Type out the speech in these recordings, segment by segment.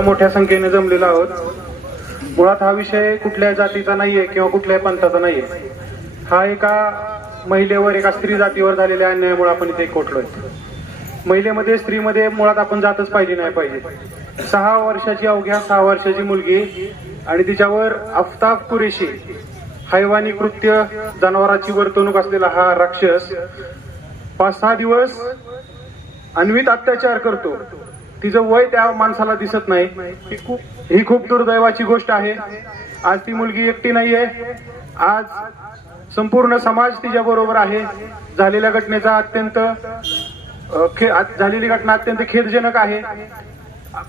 मोठ्या संख्येने जमलेलो आहोत. मुळात हा विषय कुठल्या जातीचा नाहीये किंवा कुठल्याही पंथाचा नाहीये. हा एका महिलेवर एका स्त्री जातीवर झालेल्या अन्यायामुळे आपण इथे कोटलोय महिलेमध्ये स्त्रीमध्ये मुळात आपण जातच पाहिजे नाही पाहिजे. सहा वर्षाची अवघ्या सहा वर्षाची मुलगी आणि तिच्यावर आफताब कुरेशी हैवानी कृत्य जनावराची वर्तणूक असलेला हा राक्षस पाच सहा दिवस अन्वित अत्याचार करतो. तिचं वय त्या माणसाला दिसत नाही. ही खूप ही खूप दुर्दैवाची गोष्ट आहे. आज ती मुलगी एकटी नाहीये. आज संपूर्ण समाज तिच्या बरोबर आहे. झालेल्या घटनेचा अत्यंत खे- झालेली घटना अत्यंत खेदजनक आहे.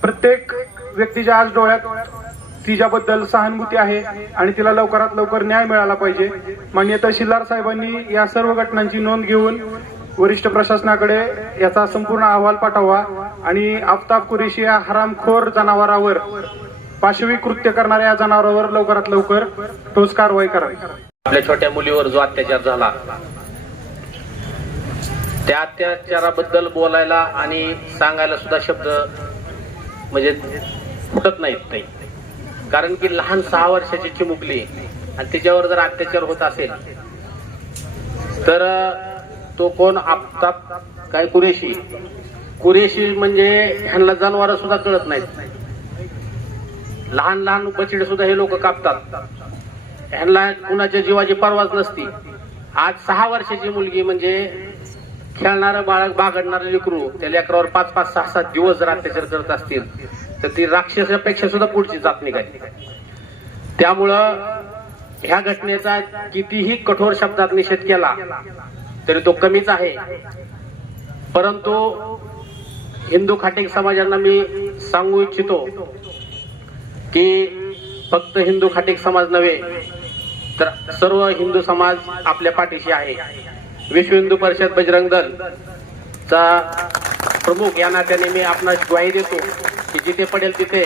प्रत्येक व्यक्तीच्या आज डोळ्यात तिच्याबद्दल सहानुभूती आहे आणि तिला लवकरात लवकर न्याय मिळाला पाहिजे. मान्य तहसीलदार साहेबांनी या सर्व घटनांची नोंद घेऊन वरिष्ठ प्रशासनाकडे याचा संपूर्ण अहवाल पाठवा आणि आफताब कुरेशी या हरामखोर जनावरावर पाशवी कृत्य करणाऱ्या या जनावरावर लवकरात लवकर ठोस कारवाई करावी आपल्या छोट्या मुलीवर जो अत्याचार झाला त्या अत्याचाराबद्दल बोलायला आणि सांगायला सुद्धा शब्द म्हणजे फुटत नाहीत नाही कारण की लहान सहा वर्षाची चिमुकली आणि तिच्यावर जर अत्याचार होत असेल तर तो कोण आपताप काय कुरेशी? कुरेशी म्हणजे ह्यांना जनावर सुद्धा कळत नाहीत. लहान लहान बछडे सुद्धा हे लोक कापतात. ह्यांना कुणाच्या जीवाची परवाच नसती. आज सहा वर्षाची मुलगी म्हणजे खेळणारं बाळक बागडणारं लेकरू त्या लेकरावर पाच पाच सहा सात दिवस जर अत्याचार करत असतील तर ती राक्षसापेक्षा सुद्धा पुढची जात निघाली. त्यामुळं ह्या घटनेचा कितीही कठोर शब्दात निषेध केला तरी तो कमीच आहे. परंतु हिंदू खाटेक समाजांना मी सांगू इच्छितो की फक्त हिंदू खाटेक समाज नव्हे तर सर्व हिंदू समाज आपल्या पाठीशी आहे. विश्व हिंदू परिषद बजरंग दल चा प्रमुख या नात्याने मी आपणास ग्वाही देतो की जिथे पडेल तिथे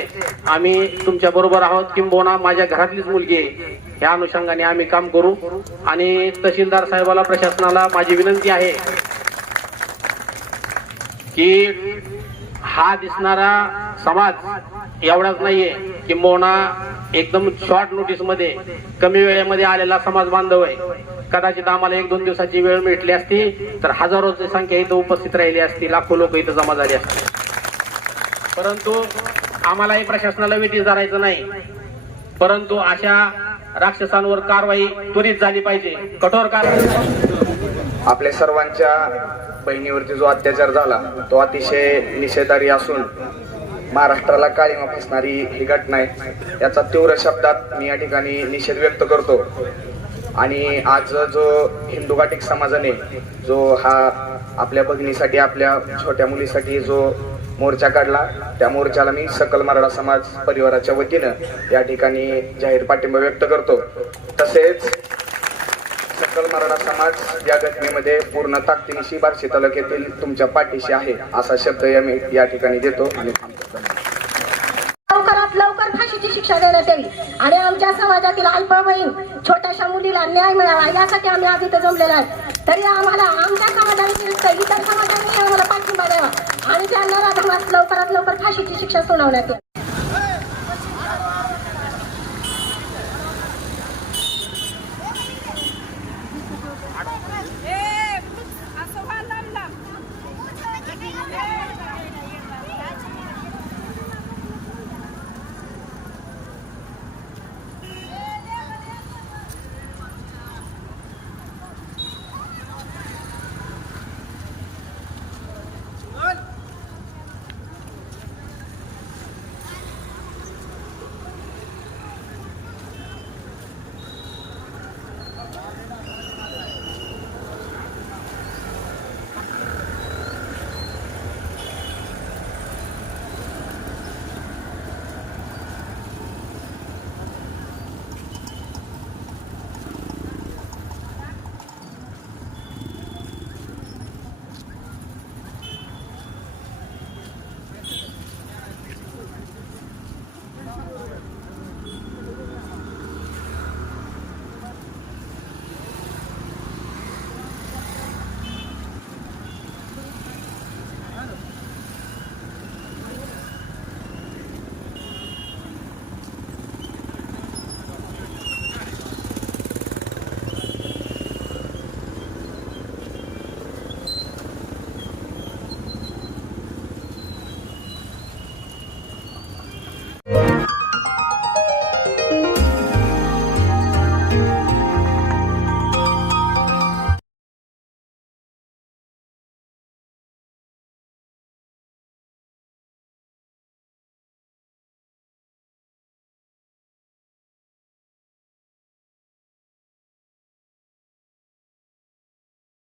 आम्ही तुमच्या बरोबर आहोत. किंबहुना माझ्या घरातलीच मुलगी आहे. या अनुषंगाने आम्ही काम करू आणि तहसीलदार साहेबाला प्रशासनाला माझी विनंती आहे की हा दिसणारा समाज एवढाच नाहीये किंबहुना एकदम शॉर्ट नोटीसमध्ये कमी वेळेमध्ये आलेला समाज बांधव आहे. कदाचित आम्हाला एक दोन दिवसाची वेळ भेटली असती तर हजारोची संख्या इथं उपस्थित राहिली असती लाखो लोक इथं जमा झाली असते. परंतु आम्हालाही प्रशासनाला विटीस धरायचं नाही. परंतु अशा राक्षसांवर कारवाई त्वरित झाली पाहिजे. कठोर कारवाई. आपल्या सर्वांच्या बहिणीवरती जो अत्याचार झाला तो अतिशय निषेधारी असून महाराष्ट्राला काळीमा फसणारी ही घटना आहे. याचा तीव्र शब्दात मी या ठिकाणी निषेध व्यक्त करतो. आणि आज जो हिंदू घाटिक समाजाने जो हा आपल्या भगिनीसाठी आपल्या छोट्या मुलीसाठी जो मोर्चा काढला. त्या मोर्चाला मी सकल मराठा समाज परिवाराच्या वतीनं या ठिकाणी जाहीर पाठिंबा व्यक्त करतो. तसेच सकल मराठा समाज या घटनेमध्ये पूर्ण ताकदीनिशी बार्शी तालुक्यातील तुमच्या पाठीशी आहे असा शब्द या मी या ठिकाणी देतो आणि लवकरात लवकर फाशीची शिक्षा देण्यात यावी. आणि आमच्या समाजातील अल्प बहीण छोट्याशा मुलीला न्याय मिळावा यासाठी आम्ही आधी जमलेला आहे. तरी आम्हाला आमच्या इतर समाजाने आम्हाला पाठिंबा